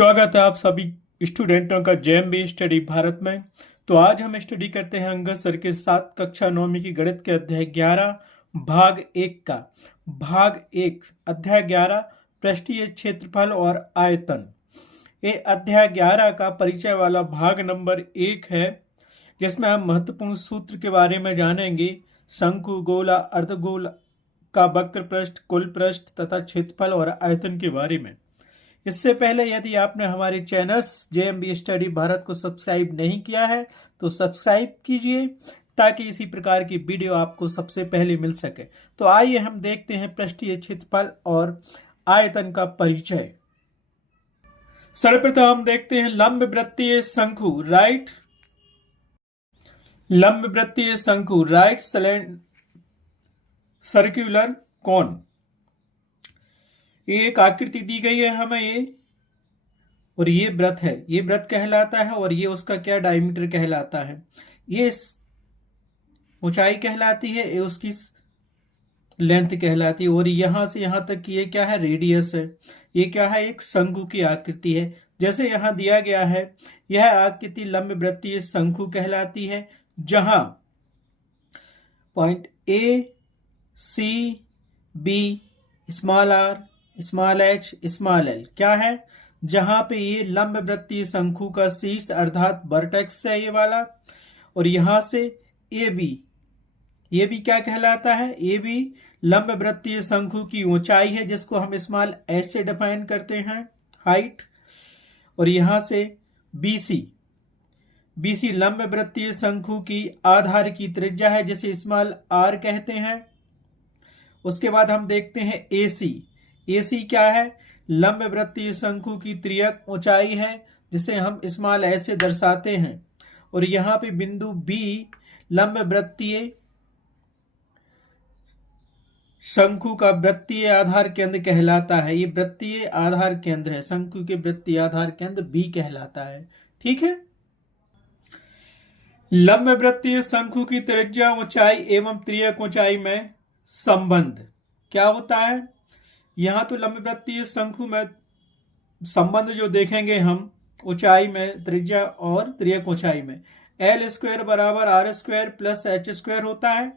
स्वागत है आप सभी स्टूडेंटों का जेएमबी स्टडी भारत में। तो आज हम स्टडी करते हैं अंगद सर के 7 कक्षा 9वीं की गणित के अध्याय 11 भाग 1 का। भाग 1 अध्याय 11 पृष्ठीय क्षेत्रफल और आयतन। ये अध्याय 11 का परिचय वाला भाग नंबर 1 है, जिसमें हम महत्वपूर्ण सूत्र के बारे में जानेंगे। शंकु, गोला, अर्धगोल का वक्र पृष्ठ, कुल पृष्ठ तथा क्षेत्रफल और आयतन के बारे में। इससे पहले यदि आपने हमारे चैनल्स जेएमबी स्टडी भारत को सब्सक्राइब नहीं किया है तो सब्सक्राइब कीजिए, ताकि इसी प्रकार की वीडियो आपको सबसे पहले मिल सके। तो आइए हम देखते हैं पृष्ठीय क्षेत्रफल और आयतन का परिचय। सर्वप्रथम हम देखते हैं लंब वृत्तीय शंकु, राइट। लंब वृत्तीय शंकु, राइट सर्कुलर कोन। ये एक आकृति दी गई है हमें ये, और ये वृत्त है, ये वृत्त कहलाता है, और ये उसका क्या डायमीटर कहलाता है, ये ऊंचाई कहलाती है, ये उसकी लेंथ कहलाती है, और यहां से यहां तक ये क्या है, रेडियस है। ये क्या है, एक शंकु की आकृति है। जैसे यहां दिया गया है, यह आकृति लंब वृत्तीय शंकु कहलाती है, जहां point A, C, B, small r, small h, small l क्या है, जहां पे ये लंब वृत्तीय शंकु का शीर्ष अर्थात वर्टेक्स है ये वाला, और यहां से ए बी, ये भी क्या कहलाता है, ये भी लंब वृत्तीय शंकु की ऊंचाई है, जिसको हम स्मॉल एच से डिफाइन करते हैं, हाइट। और यहां से बीसी, बीसी लंब वृत्तीय शंकु की आधार की त्रिज्या है, जिसे स्मॉल आर कहते हैं। उसके बाद हम देखते हैं एसी, एसी क्या है, लंब वृत्तीय शंकु की त्रियक ऊंचाई है, जिसे हम स्मॉल एच से दर्शाते हैं। और यहां पे बिंदु बी लंब वृत्तीय शंकु का वृत्तीय आधार केंद्र कहलाता है। ये वृत्तीय आधार केंद्र है, शंकु के वृत्तीय आधार केंद्र बी कहलाता है, ठीक है। लंब वृत्तीय शंकु की त्रिज्या ऊंचाई एवं त्रियक ऊंचाई में संबंध क्या होता है। यहां तो लंब वृत्तीय शंकु में संबंध जो देखेंगे हम ऊंचाई में, त्रिज्या और त्रियक ऊंचाई में, एल स्क्वायर बराबर r square plus h square होता है।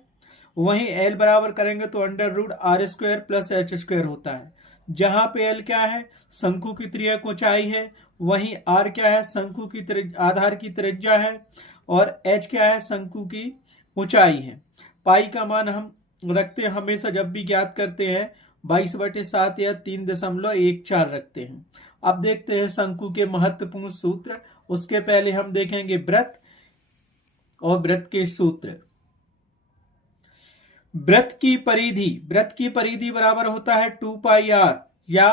वहीं एल बराबर करेंगे तो under root r square plus h square होता है। जहां पे एल क्या है, शंकु की त्रियक ऊंचाई है, वहीं आर क्या है, शंकु की आधार की त्रिज्या है, और एच क्या है, शंकु की ऊंचाई है। पाई का मान हम रखते हैं हमेशा, जब भी ज्ञात करते हैं 22/7 या 3.14 रखते हैं। अब देखते हैं शंकु के महत्वपूर्ण सूत्र। उसके पहले हम देखेंगे वृत्त और वृत्त के सूत्र। वृत्त की परिधि बराबर होता है 2 पाई आर या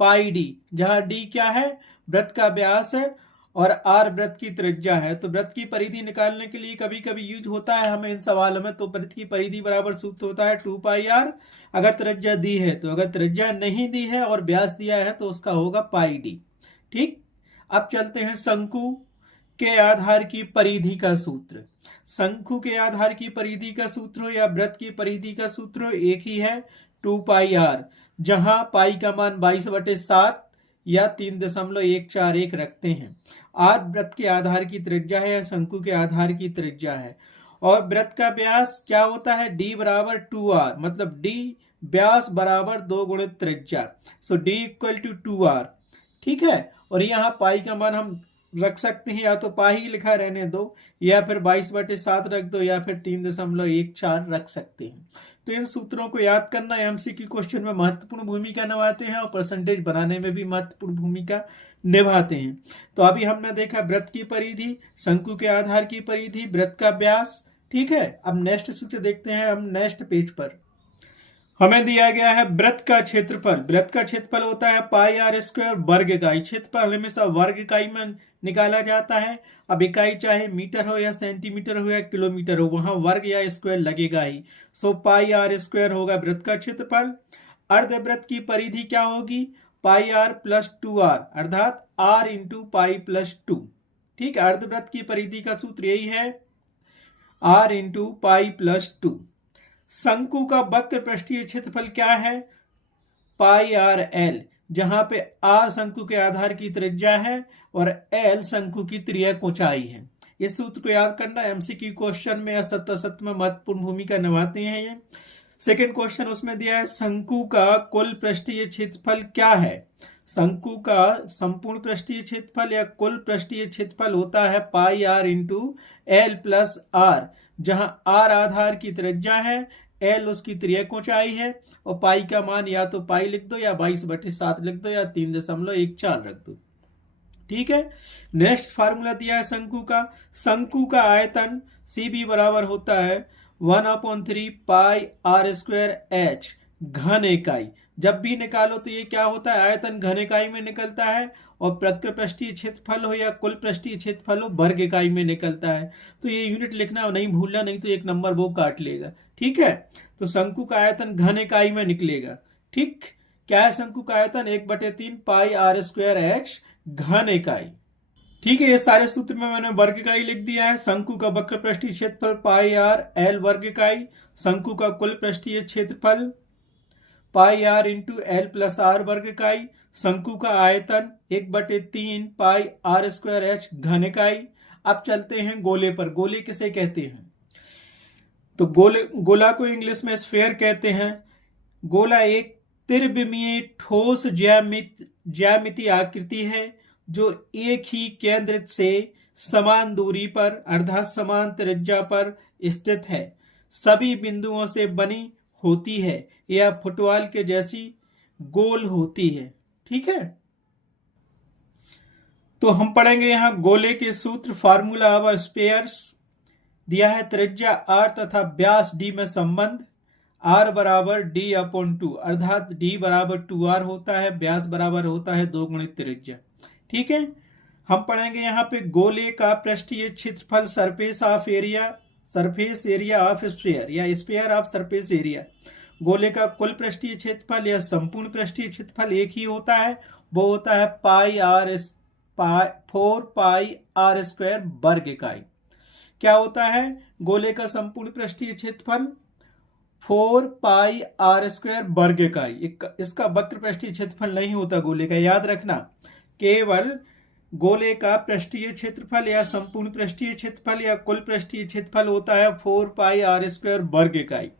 पाई डी, जहां डी क्या है, वृत्त का व्यास है, और आर वृत्त की त्रिज्या है। तो वृत्त की परिधि निकालने के लिए कभी कभी यूज होता है हमें इन सवालों में। तो वृत्त की परिधि बराबर सूत्र होता है 2 पाई आर, अगर त्रिज्या दी है तो, अगर त्रिज्या नहीं दी है और व्यास दिया है तो उसका होगा पाई डी, ठीक। अब चलते हैं शंकु के आधार की परिधि का सूत्र। शंकु के आधार की परिधि का सूत्र हो या वृत्त की परिधि का सूत्र हो, एक ही है, 2 पाई आर, जहां पाई का मान 22/7 या 3.141 रखते हैं। आर वृत्त के आधार की त्रिज्या है या शंकु के आधार की त्रिज्या है। और वृत्त का व्यास क्या होता है, डी बराबर 2r, मतलब डी व्यास बराबर 2 गुणित त्रिज्या, सो डी इक्वल टू 2r, ठीक है। और यहाँ पाई का मान हम रख सकते हैं, या तो पाई लिखा रहने दो, या फिर 22/7 रख दो, या फिर 3.14 रख सकते हैं। तो इन सूत्रों को याद करना एमसीक्यू क्वेश्चन में महत्वपूर्ण भूमिका निभाते हैं, और परसेंटेज बनाने में भी महत्वपूर्ण भूमिका निभाते हैं। तो अभी हमने देखा वृत्त की परिधि, शंकु के आधार की परिधि, वृत्त का व्यास, ठीक है। अब नेक्स्ट सूत्र देखते हैं हम नेक्स्ट पेज पर। हमें दिया गया है वृत्त का क्षेत्रफल। वृत्त का क्षेत्रफल होता है पाई आर स्क्वायर वर्ग इकाई। क्षेत्रफल हमेशा वर्ग इकाई में निकाला जाता है। अब इकाई चाहे मीटर हो या सेंटीमीटर हो या किलोमीटर हो, वहां वर्ग या स्क्वायर लगेगा ही। सो पाई आर स्क्वायर होगा वृत्त का क्षेत्रफल। अर्धवृत्त की परिधि क्या होगी, पाई आर प्लस 2r, अर्थात r इंटू पाई प्लस 2, ठीक। अर्धवृत्त की परिधि का सूत्र यही है, r इंटू पाई प्लस 2। शंकु का वक्र पृष्ठीय क्षेत्रफल क्या है, पाई आर एल, जहां पे आर शंकु के आधार की त्रिज्या है और एल शंकु की तिर्यक ऊंचाई है। इस सूत्र को याद करना, एमसीक्यू क्वेश्चन में असत्य असत्य में महत्वपूर्ण भूमिका निभाते हैं ये। सेकेंड क्वेश्चन उसमें दिया है शंकु का कुल पृष्ठीय क्षेत्रफल क्या है। शंकु का संपूर्ण पृष्ठीय क्षेत्रफल या कुल पृष्ठीय क्षेत्रफल होता है pi R into L plus R, जहां आर आधार की त्रिज्या है, एल उसकी तिर्यक ऊंचाई है, और पाई का मान या तो पाई लिख दो या 22/7 लिख दो या 3.14 रख दो। ठीक है। नेक्स्ट फार्मूला दिया है शंकु का आयतन सी बी बराबर होता है 1/3 पाई आर स्क्वायर एच घन इकाई। जब भी निकालो तो ये क्या होता है, आयतन घन इकाई में निकलता है, और प्रकृत पृष्ठीय क्षेत्रफल हो या कुल पृष्ठीय क्षेत्रफल हो वर्ग इकाई में निकलता है। तो ये यूनिट लिखना नहीं भूलना, नहीं तो एक नंबर वो काट लेगा। ठीक है। तो शंकु का आयतन घन इकाई में निकलेगा। ठीक, क्या है शंकु का आयतन 1/3 पाई आर स्क्वायर एच घन इकाई। ठीक है, ये सारे सूत्र में मैंने वर्ग इकाई लिख दिया है। शंकु का वक्र पृष्ठीय क्षेत्रफल पाई आर एल वर्ग इकाई, शंकु का कुल पृष्ठीय क्षेत्रफल pi R into L plus R वर्ग इकाई, शंकु का आयतन 1/3 पाई आर स्क्वायर एच घन इकाई। अब चलते हैं गोले पर। गोले किसे कहते हैं, तो गोला को इंग्लिश में स्फेयर कहते हैं। गोला एक त्रिविमीय ठोस ज्यामितीय आकृति है जो एक ही केंद्र से समान दूरी पर अर्थात समान त्रिज्या पर स्थित है, सभी बिंदुओं से बनी होती है, यह फुटबॉल के जैसी गोल होती है। ठीक है। तो हम पढ़ेंगे यहां गोले के सूत्र, फार्मूला ऑफ स्फीयर्स दिया है। त्रिज्या आर तथा व्यास डी में संबंध आर बराबर d/2 अर्थात d बराबर 2r होता है, व्यास बराबर होता है 2 गुणित त्रिज्या। ठीक है। हम पढ़ेंगे यहाँ पे गोले का पृष्ठीय क्षेत्रफल सरफेस एरिया ऑफ स्फीयर या स्फीयर ऑफ सरफेस एरिया। गोले का कुल पृष्ठीय क्षेत्रफल या संपूर्ण पृष्ठीय क्षेत्रफल एक ही होता है, वो होता है 4 पाई आर स्क्वायर वर्ग इकाई। क्या होता है, गोले का संपूर्ण पृष्ठीय क्षेत्रफल 4 पाई आर स्क्वायर वर्ग इकाई। इसका वक्र पृष्ठीय क्षेत्रफल नहीं होता गोले का, याद रखना। केवल गोले का पृष्ठीय क्षेत्रफल या संपूर्ण पृष्ठीय क्षेत्रफल या कुल पृष्ठीय क्षेत्रफल होता है 4 पाई आर स्क्वायर वर्ग इकाई।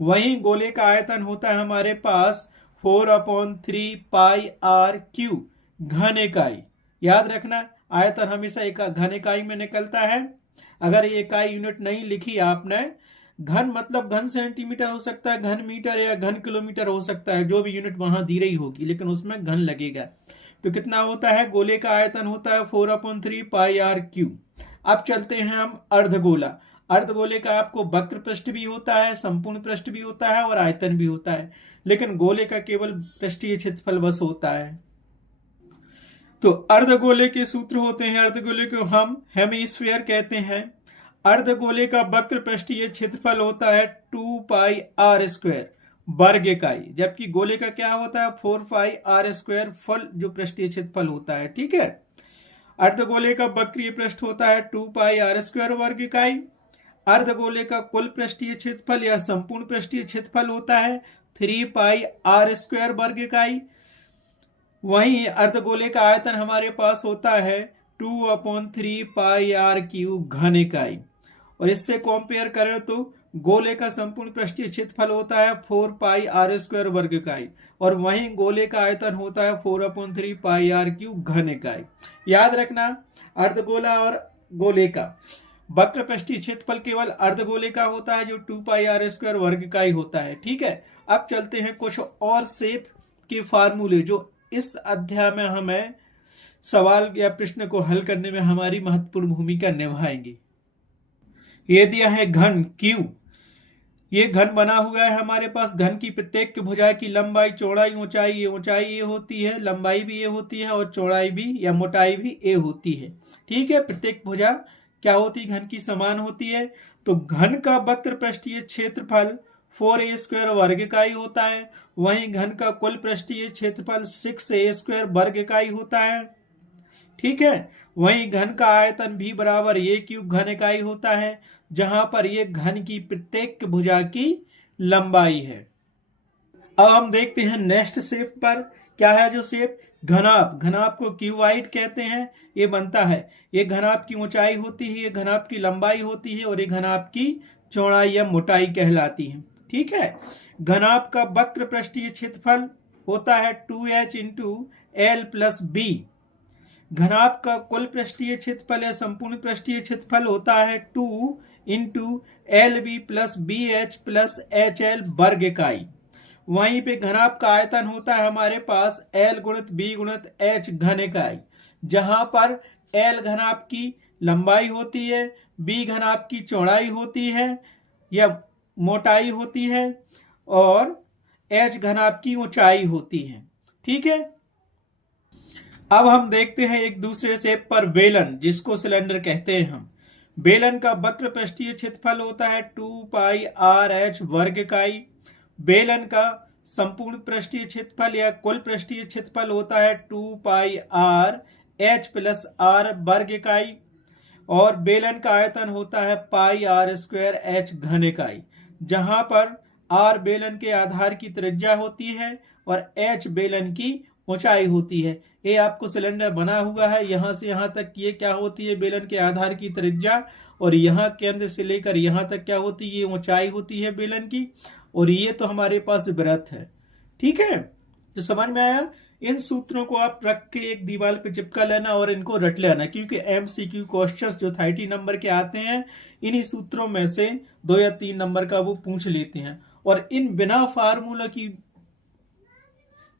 वहीं गोले का आयतन होता है हमारे पास 4/3 पाई आर क्यू घन इकाई। याद रखना, आयतन हमेशा एक घन इकाई में निकलता है। अगर ये इकाई यूनिट नहीं लिखी आपने, घन मतलब घन सेंटीमीटर हो सकता है, घन मीटर या घन किलोमीटर हो सकता है, जो भी यूनिट वहां दी रही होगी, लेकिन उसमें घन लगेगा। तो कितना होता है, गोले का आयतन होता है 4/3 पाई आर क्यू। अब चलते हैं हम अर्धगोला। अर्धगोले का आपको वक्र पृष्ठ भी होता है, संपूर्ण पृष्ठ भी होता है और आयतन भी होता है, लेकिन गोले का केवल पृष्ठीय क्षेत्रफल बस होता है। तो अर्धगोले के सूत्र होते हैं, अर्धगोले को हम हेमीस्फीयर कहते हैं। अर्धगोले का वक्र पृष्ठीय क्षेत्रफल होता है 2 पाई आर स्क्वायर वर्ग इकाई, जबकि गोले का क्या होता है 4 पाई आर स्क्वायर फल जो पृष्ठीय क्षेत्रफल होता है। ठीक है। अर्धगोले का वक्रीय पृष्ठ होता है 2 पाई आर स्क्वायर वर्ग इकाई। अर्धगोले का कुल पृष्ठीय क्षेत्रफल या संपूर्ण पृष्ठीय क्षेत्रफल होता है 3 पाई आर स्क्वायर वर्ग इकाई। वहीं अर्धगोले का आयतन हमारे पास होता है 2/3 पाई आर क्यू घन इकाई। और इससे कंपेयर करें तो गोले का संपूर्ण पृष्ठीय क्षेत्रफल होता है 4 पाई आर स्क्वायर वर्ग इकाई, और वहीं गोले का आयतन होता है 4/3 पाई आर क्यू घन इकाई। याद रखना, अर्धगोला और गोले का वक्र पृष्ठीय क्षेत्रफल केवल अर्धगोले का होता है जो 2 पाई आर स्क्वायर वर्ग इकाई होता है। ठीक है। अब चलते हैं कुछ और शेप के फार्मूले जो इस अध्याय में हमें सवाल या प्रश्न को हल करने में हमारी महत्वपूर्ण भूमिका निभाएंगे। ये दिया है घन क्यू। ये घन बना हुआ है हमारे पास। घन की प्रत्येक भुजा की लंबाई, चौड़ाई, ऊंचाई ए होती है, लंबाई भी ए होती है और चौड़ाई भी या मोटाई भी ए होती है। ठीक है। प्रत्येक भुजा क्या होती है, घन की समान होती है। तो घन का वक्र पृष्ठीय क्षेत्रफल 4a स्क्वायर वर्ग इकाई होता है, वहीं घन का कुल पृष्ठीय क्षेत्रफल 6a स्क्वायर वर्ग इकाई होता है। ठीक है। वहीं घन का आयतन भी बराबर a क्यूब घन इकाई होता है, जहां पर ये घन की प्रत्येक भुजा की लंबाई है। अब हम देखते हैं नेक्स्ट शेप पर क्या है जो शेप? घनाभ। घनाभ को क्यूबाइड कहते हैं। ये बनता है, ये घनाभ की ऊंचाई होती है, ये घनाभ की लंबाई होती है और ये घनाभ की चौड़ाई या मोटाई कहलाती है। ठीक है। घनाभ का वक्र पृष्ठीय क्षेत्रफल होता है 2h into L plus B. घनाभ का कुल पृष्ठीय क्षेत्रफल या संपूर्ण पृष्ठीय क्षेत्रफल होता है 2 into l b plus b h plus h l वर्ग इकाई। वहीं पे घनाभ का आयतन होता है हमारे पास L गुणित B गुणित H घन इकाई, जहां पर L घनाभ की लंबाई होती है, B घनाभ की चौड़ाई होती है या मोटाई होती है और H घनाभ की ऊंचाई होती है। ठीक है। अब हम देखते हैं एक दूसरे शेप पर बेलन, जिसको सिलेंडर कहते हैं हम। बेलन का वक्र पृष्ठीय क्षेत्रफल होता है 2 पाई आर एच वर्ग इकाई। बेलन का संपूर्ण पृष्ठीय क्षेत्रफल या कुल पृष्ठीय क्षेत्रफल होता है 2 पाई आर एच प्लस आर वर्ग इकाई और बेलन का आयतन होता है पाई आर स्क्वायर एच घन इकाई, जहां पर आर बेलन के आधार की त्रिज्या होती है और एच बेलन की ऊंचाई होती है। ये आपको सिलेंडर बना हुआ है, यहां से यहां तक ये क्या होती है? बेलन के आधार की त्रिज्या, और यहां केंद्र से लेकर यहां तक क्या होती है? ये ऊंचाई होती है बेलन की, और ये तो हमारे पास वृत्त है। ठीक है, तो समझ में आया? इन सूत्रों को आप रख के एक दीवार पे चिपका लेना और इनको रट लेना, क्योंकि MCQ क्वेश्चंस जो 30 नंबर के आते हैं इन्हीं सूत्रों में से 2 या 3 नंबर का वो पूछ लेते हैं। और इन बिना फार्मूला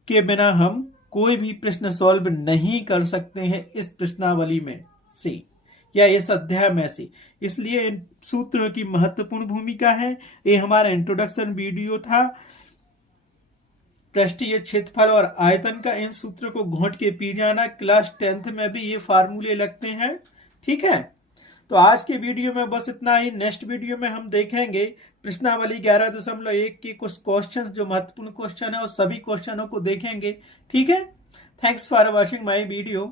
के बिना हम कोई भी प्रश्न सॉल्व नहीं कर सकते हैं इस प्रश्नावली में से या इस अध्याय में से। इसलिए इन सूत्रों की महत्वपूर्ण भूमिका है। ये हमारा इंट्रोडक्शन वीडियो था पृष्ठीय क्षेत्रफल और आयतन का। इन सूत्रों को घोंट के पी जाना, क्लास 10th में भी ये फार्मूले लगते हैं। ठीक है, तो आज के वीडियो में बस इतना ही। नेक्स्ट वीडियो में हम देखेंगे प्रश्नावली 11.1 के कुछ क्वेश्चंस जो महत्वपूर्ण क्वेश्चन है और सभी क्वेश्चनों को देखेंगे। ठीक है, thanks for watching my video.